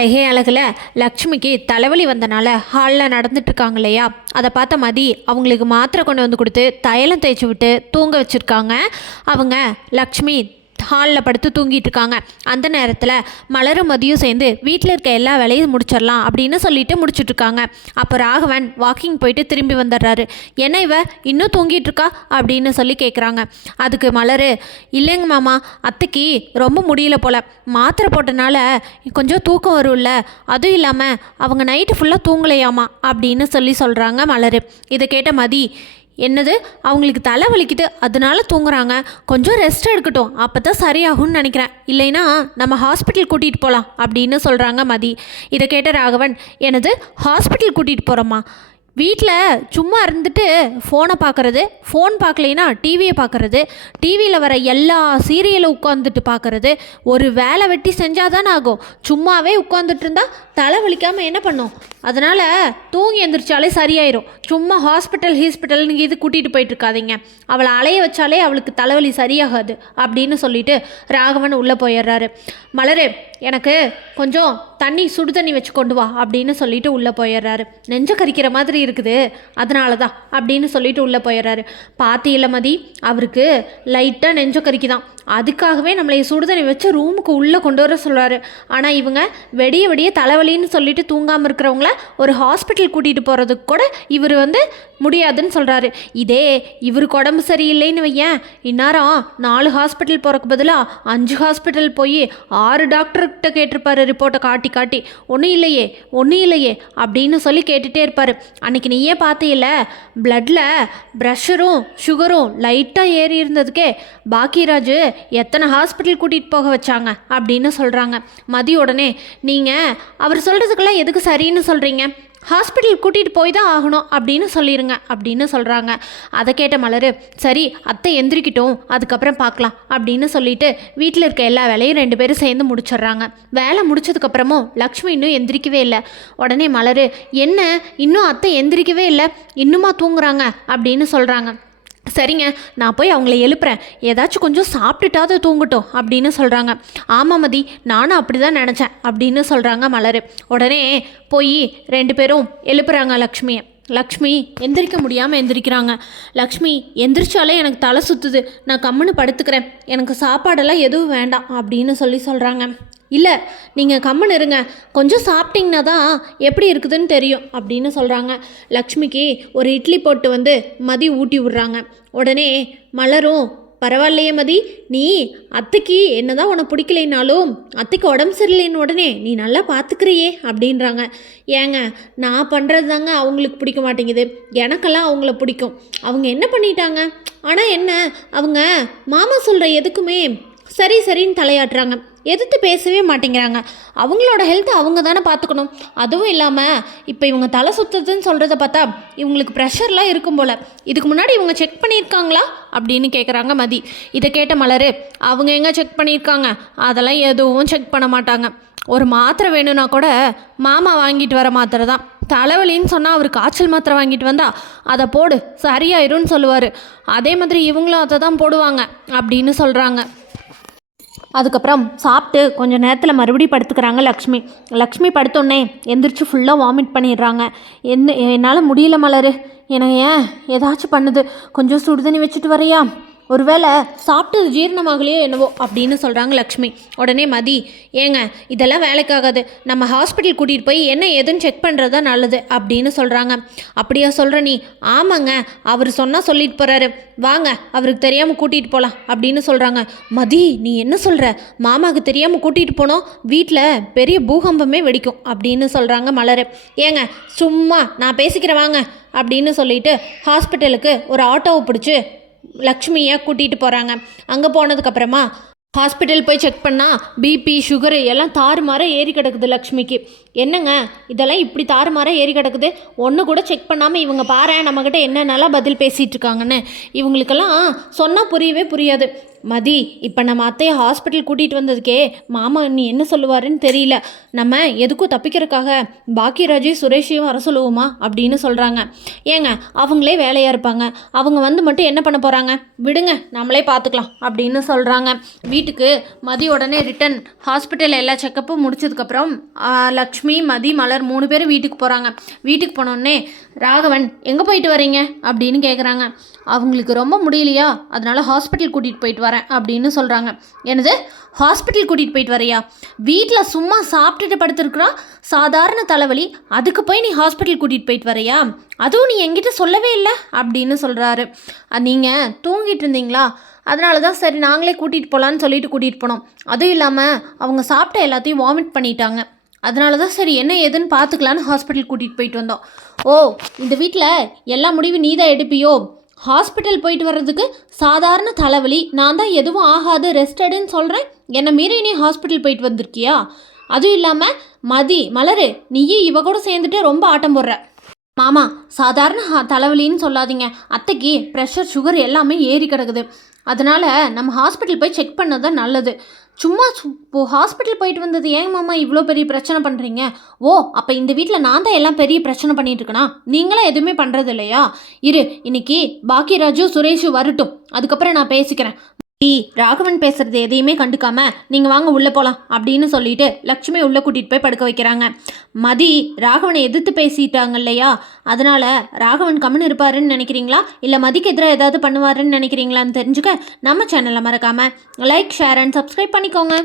அழகே அழகில் லக்ஷ்மிக்கு தலைவலி வந்தனால ஹாலில் நடந்துட்டுருக்காங்க இல்லையா, அதை பார்த்த மதி அவங்களுக்கு மாத்திரை கொண்டு வந்து கொடுத்து தைலம் தேய்ச்சி விட்டு தூங்க வச்சுருக்காங்க. அவங்க லக்ஷ்மி ஹாலில் படுத்து தூங்கிட்டு இருக்காங்க. அந்த நேரத்தில் மலரும் மதியும் சேர்ந்து வீட்டில் இருக்க எல்லா வேலையும் முடிச்சிடலாம் அப்படின்னு சொல்லிட்டு முடிச்சுட்ருக்காங்க. அப்போ ராகவன் வாக்கிங் போயிட்டு திரும்பி வந்துடுறாரு. என்ன இவ இன்னும் தூங்கிட்டு இருக்கா அப்படின்னு சொல்லி கேட்குறாங்க. அதுக்கு மலர், இல்லைங்க மாமா, அத்தைக்கு ரொம்ப முடியல போல், மாத்திரை போட்டனால கொஞ்சம் தூக்கம் வரும்ல, அதுவும் இல்லாமல் அவங்க நைட்டு ஃபுல்லாக தூங்கலையாமா அப்படின்னு சொல்கிறாங்க மலர். இதை கேட்ட மதி, என்னது அவங்களுக்கு தலை வலிக்குது அதனால தூங்குறாங்க, கொஞ்சம் ரெஸ்ட் எடுக்கட்டும், அப்போ தான் சரியாகும்னு நினைக்கிறேன், இல்லைன்னா நம்ம ஹாஸ்பிட்டல் கூட்டிகிட்டு போகலாம் அப்படின்னு சொல்கிறாங்க மதி. இதை கேட்ட ராகவன், எனது ஹாஸ்பிட்டல் கூட்டிகிட்டு போகிறோமா, வீட்டில் சும்மா இருந்துட்டு ஃபோனை பார்க்குறது, ஃபோன் பார்க்கலைன்னா டிவியை பார்க்குறது, டிவியில் வர எல்லா சீரியலும் உட்காந்துட்டு பார்க்குறது, ஒரு வேலை வெட்டி செஞ்சால் தானே ஆகும், சும்மாவே உட்காந்துட்டு இருந்தால் தலை வலிக்காமல் என்ன பண்ணும், அதனால் தூங்கி எழுந்திரிச்சாலே சரியாயிரும், சும்மா ஹாஸ்பிட்டல்னு இது கூட்டிகிட்டு போயிட்டுருக்காதீங்க, அவளை அலைய வச்சாலே அவளுக்கு தலைவலி சரியாகாது அப்படின்னு சொல்லிட்டு ராகவன் உள்ளே போயிடுறாரு. மலரு, எனக்கு கொஞ்சம் சுடு தண்ணி வச்சு கொண்டு வா அப்படின்னு சொல்லிட்டு உள்ளே போயிடுறாரு. நெஞ்ச கரிக்கிற மாதிரி இருக்குது, அதனால தான் அப்படின்னு சொல்லிட்டு உள்ளே போயிடுறாரு. பாத்தியில மதி, அவருக்கு லைட்டாக நெஞ்ச கறிக்குதான், அதுக்காகவே நம்மளை சுடுதண்ணி வச்சு ரூமுக்கு உள்ளே கொண்டு வர சொல்கிறாரு. ஆனால் இவங்க வெடிய தலைவலின்னு சொல்லிட்டு தூங்காமல் இருக்கிறவங்கள ஒரு ஹாஸ்பிட்டல் கூட்டிகிட்டு போகிறதுக்கு கூட இவர் முடியாதுன்னு சொல்கிறாரு. இதே இவருக்கு உடம்பு சரியில்லைன்னு வையேன், இந்நேரம் 4 ஹாஸ்பிட்டல் போகிறக்கு பதிலாக 5 ஹாஸ்பிட்டல் போய் 6 டாக்டர்கிட்ட கேட்டிருப்பாரு, ரிப்போர்ட்டை காட்டி ஒன்றும் இல்லையே அப்படின்னு சொல்லி கேட்டுகிட்டே இருப்பார். அன்றைக்கி நீயே பார்த்தியில்ல, பிளட்டில் ப்ரெஷரும் சுகரும் லைட்டாக ஏறி இருந்ததுக்கே பாக்கியராஜ் எத்தனை ஹாஸ்பிட்டல் கூட்டிகிட்டு போக வச்சாங்க அப்படின்னு சொல்கிறாங்க. மதி உடனே, நீங்கள் அவர் சொல்கிறதுக்கெல்லாம் எதுக்கு சரின்னு சொல்கிறீங்க, ஹாஸ்பிட்டல் கூட்டிகிட்டு போய் தான் ஆகணும் அப்படின்னு சொல்லிடுங்க அப்படின்னு சொல்கிறாங்க. அதை கேட்ட மலர், சரி அத்தை எந்திரிக்கிட்டோம், அதுக்கப்புறம் பார்க்கலாம் அப்படின்னு சொல்லிட்டு வீட்டில் இருக்க எல்லா வேலையும் 2 பேரும் சேர்ந்து முடிச்சிடுறாங்க. வேலை முடிச்சதுக்கப்புறமும் லக்ஷ்மி இன்னும் எந்திரிக்கவே இல்லை. உடனே மலர், என்ன இன்னும் அத்தை எந்திரிக்கவே இல்லை, இன்னுமா தூங்குறாங்க அப்படின்னு சொல்கிறாங்க. சரிங்க, நான் போய் அவங்கள எழுப்புறேன், ஏதாச்சும் கொஞ்சம் சாப்பிட்டுட்டாவது தூங்கட்டும் அப்படின்னு சொல்கிறாங்க. ஆமாம் மதி, நானும் அப்படி தான் நினச்சேன் அப்படின்னு சொல்கிறாங்க மலர். உடனே போய் 2 பேரும் எழுப்புறாங்க லக்ஷ்மியை. லக்ஷ்மி எந்திரிக்க முடியாமல் எந்திரிக்கிறாங்க. லக்ஷ்மி, எந்திரிச்சாலே எனக்கு தலை சுற்றுது, நான் கம்முன்னு படுத்துக்கிறேன், எனக்கு சாப்பாடெல்லாம் எதுவும் வேண்டாம் அப்படின்னு சொல்கிறாங்க. இல்லை, நீங்கள் கம்முன்னு இருங்க, கொஞ்சம் சாப்பிட்டிங்கன்னா தான் எப்படி இருக்குதுன்னு தெரியும் அப்படின்னு சொல்கிறாங்க. லக்ஷ்மிக்கு ஒரு இட்லி போட்டு மதி ஊட்டி விட்றாங்க. உடனே மலரும், பரவாயில்லையே மதி, நீ அத்தைக்கு என்ன தான் உனக்கு பிடிக்கலைனாலும் அத்தைக்கு உடம்பு சரியில்லைன்னு உடனே நீ நல்லா பார்த்துக்கிறியே அப்படின்றாங்க. ஏங்க, நான் பண்ணுறது தாங்க அவங்களுக்கு பிடிக்க மாட்டேங்குது, எனக்கெல்லாம் அவங்கள பிடிக்கும், அவங்க என்ன பண்ணிட்டாங்க, ஆனால் என்ன அவங்க மாமா சொல்கிற எதுக்குமே சரின்னு தலையாட்டுறாங்க, எதிர்த்து பேசவே மாட்டேங்கிறாங்க, அவங்களோட ஹெல்த்தை அவங்க தானே பார்த்துக்கணும், அதுவும் இல்லாமல் இப்போ இவங்க தலை சுற்றுதுன்னு சொல்கிறத பார்த்தா இவங்களுக்கு ப்ரெஷர்லாம் இருக்கும் போல், இதுக்கு முன்னாடி இவங்க செக் பண்ணியிருக்காங்களா அப்படின்னு கேட்குறாங்க மதி. இதை கேட்ட மலர், அவங்க எங்கே செக் பண்ணியிருக்காங்க, அதெல்லாம் எதுவும் செக் பண்ண மாட்டாங்க, ஒரு மாத்திரை வேணும்னா கூட மாமா வாங்கிட்டு வர மாத்திரை தான், தலைவலின்னு சொன்னால் அவர் காய்ச்சல் மாத்திரை வாங்கிட்டு வந்தால் அதை போடு சரியாயிரும்னு சொல்லுவார், அதே மாதிரி இவங்களும் அதை தான் போடுவாங்க அப்படின்னு சொல்கிறாங்க. அதுக்கப்புறம் சாப்பிட்டு கொஞ்சம் நேரத்தில் மறுபடியும் படுத்துக்கிறாங்க லக்ஷ்மி படுத்தோடனே எந்திரிச்சு ஃபுல்லாக வாமிட் பண்ணிடுறாங்க. என்னால் முடியல மலர், எனக்கு ஏன் ஏதாச்சும் பண்ணுது, கொஞ்சம் சுடுதண்ணி வச்சுட்டு வரையா, ஒருவேளை சாப்பிட்டது ஜீரணமாகலையோ என்னவோ அப்படின்னு சொல்கிறாங்க லக்ஷ்மி. உடனே மதி, ஏங்க இதெல்லாம் வேலைக்காகாது, நம்ம ஹாஸ்பிட்டல் கூட்டிகிட்டு போய் என்ன ஏதுன்னு செக் பண்ணுறது தான் நல்லது அப்படின்னு சொல்கிறாங்க. அப்படியா சொல்கிற நீ, ஆமாங்க அவர் சொன்னால் சொல்லிட்டு போகிறாரு, வாங்க அவருக்கு தெரியாமல் கூட்டிகிட்டு போகலாம் அப்படின்னு சொல்கிறாங்க. மதி, நீ என்ன சொல்கிற, மாமாவுக்கு தெரியாமல் கூட்டிகிட்டு போனோம் வீட்டில் பெரிய பூகம்பமே வெடிக்கும் அப்படின்னு சொல்கிறாங்க மலர். ஏங்க சும்மா நான் பேசிக்கிறேன் வாங்க அப்படின்னு சொல்லிட்டு ஹாஸ்பிட்டலுக்கு ஒரு ஆட்டோவை பிடிச்சி லக்ஷ்மியை கூட்டிகிட்டு போகிறாங்க. அங்கே போனதுக்கப்புறமா ஹாஸ்பிட்டல் போய் செக் பண்ணால் பிபி சுகரு எல்லாம் தாறுமாற ஏறி கிடக்குது லக்ஷ்மிக்கு. என்னங்க இதெல்லாம் இப்படி தாறுமாற ஏறி கிடக்குது, ஒன்று கூட செக் பண்ணாமல் இவங்க பாரு நம்மக்கிட்ட என்னென்னலாம் பதில் பேசிகிட்டு இருக்காங்கன்னு, இவங்களுக்கெல்லாம் சொன்னால் புரியவே புரியாது. மதி, இப்போ நம்ம அத்தையை ஹாஸ்பிட்டல் கூட்டிகிட்டு வந்ததுக்கே மாமா நீ என்ன சொல்லுவாருன்னு தெரியல. நம்ம எதுக்கும் தப்பிக்கிறதுக்காக பாக்கியராஜையும் சுரேஷையும் வர சொல்லுவோமா அப்படின்னு சொல்கிறாங்க. ஏங்க, அவங்களே வேலையாக இருப்பாங்க, அவங்க வந்து மட்டும் என்ன பண்ண போகிறாங்க? விடுங்க, நம்மளே பார்த்துக்கலாம் அப்படின்னு சொல்கிறாங்க. வீட்டுக்கு மதி உடனே ரிட்டன் ஹாஸ்பிட்டல் எல்லா செக்கப்பும் முடிச்சதுக்கப்புறம் லக்ஷ்மி, மதி, மலர் 3 பேரும் வீட்டுக்கு போகிறாங்க. வீட்டுக்கு போனோடனே ராகவன் எங்கே போயிட்டு வரீங்க அப்படின்னு கேட்குறாங்க. அவங்களுக்கு ரொம்ப முடியலையா, அதனால் ஹாஸ்பிட்டல் கூட்டிகிட்டு போயிட்டு வரேன் அப்படின்னு சொல்கிறாங்க. என்னது, ஹாஸ்பிட்டல் கூட்டிகிட்டு போயிட்டு வரையா? வீட்டில் சும்மா சாப்பிட்டுட்டு படுத்துருக்குறான், சாதாரண தலைவலி, அதுக்கு போய் நீ ஹாஸ்பிட்டல் கூட்டிகிட்டு போயிட்டு வரையா? அதுவும் நீ என்கிட்ட சொல்லவே இல்லை அப்படின்னு சொல்கிறாரு. நீங்கள் தூங்கிட்டு இருந்தீங்களா, அதனால தான் சரி நாங்களே கூட்டிகிட்டு போகலான்னு சொல்லிட்டு கூட்டிகிட்டு போனோம். அதுவும் இல்லாமல் அவங்க சாப்பிட்ட எல்லாத்தையும் வாமிட் பண்ணிட்டாங்க, அதனால தான் சரி என்ன ஏதுன்னு பார்த்துக்கலான்னு ஹாஸ்பிட்டல் கூட்டிகிட்டு போயிட்டு வந்தோம். ஓ, இந்த வீட்டில் எல்லா முடிவும் நீ தான் எடுப்பியோ? ஹாஸ்பிட்டல் போயிட்டு வர்றதுக்கு சாதாரண தலைவலி, நான் தான் எதுவும் ஆகாது ரெஸ்ட் எடுன்னு சொல்கிறேன், என்னை மீறி நீ ஹாஸ்பிட்டல் போயிட்டு வந்திருக்கியா? அதுவும் இல்லாமல் மதி, மலரு, நீயும் இவ கூட சேர்ந்துட்டு ரொம்ப ஆட்டம் போடுற. மாமா, சாதாரண தலைவலின்னு சொல்லாதீங்க, அத்தைக்கு ப்ரெஷர் சுகர் எல்லாமே ஏறி கிடக்குது, அதனால் நம்ம ஹாஸ்பிட்டல் போய் செக் பண்ணது தான் நல்லது. சும்மா ஹாஸ்பிட்டல் போயிட்டு வந்தது ஏன் மாமா இவ்வளோ பெரிய பிரச்சனை பண்ணுறீங்க? ஓ, அப்போ இந்த வீட்டில் நான் தான் எல்லாம் பெரிய பிரச்சனை பண்ணிட்டு இருக்கேனா? நீங்களாம் எதுவுமே பண்ணுறது இல்லையா? இன்னைக்கு பாக்கியராஜும் சுரேஷும் வரட்டும், அதுக்கப்புறம் நான் பேசிக்கிறேன். ராகவன் பேசுறது எதையுமே கண்டுக்காம நீங்கள் வாங்க உள்ளே போகலாம் அப்படின்னு சொல்லிட்டு லக்ஷ்மி உள்ளே கூட்டிகிட்டு போய் படுக்க வைக்கிறாங்க. மதி ராகவனை எதிர்த்து பேசிட்டாங்க இல்லையா, அதனால் ராகவன் கம்முன்னு இருப்பாருன்னு நினைக்கிறீங்களா, இல்லை மதிக்கு எதிராக ஏதாவது பண்ணுவாருன்னு நினைக்கிறீங்களான்னு தெரிஞ்சுக்க நம்ம சேனலை மறக்காமல் லைக், ஷேர் அண்ட் சப்ஸ்கிரைப் பண்ணிக்கோங்க.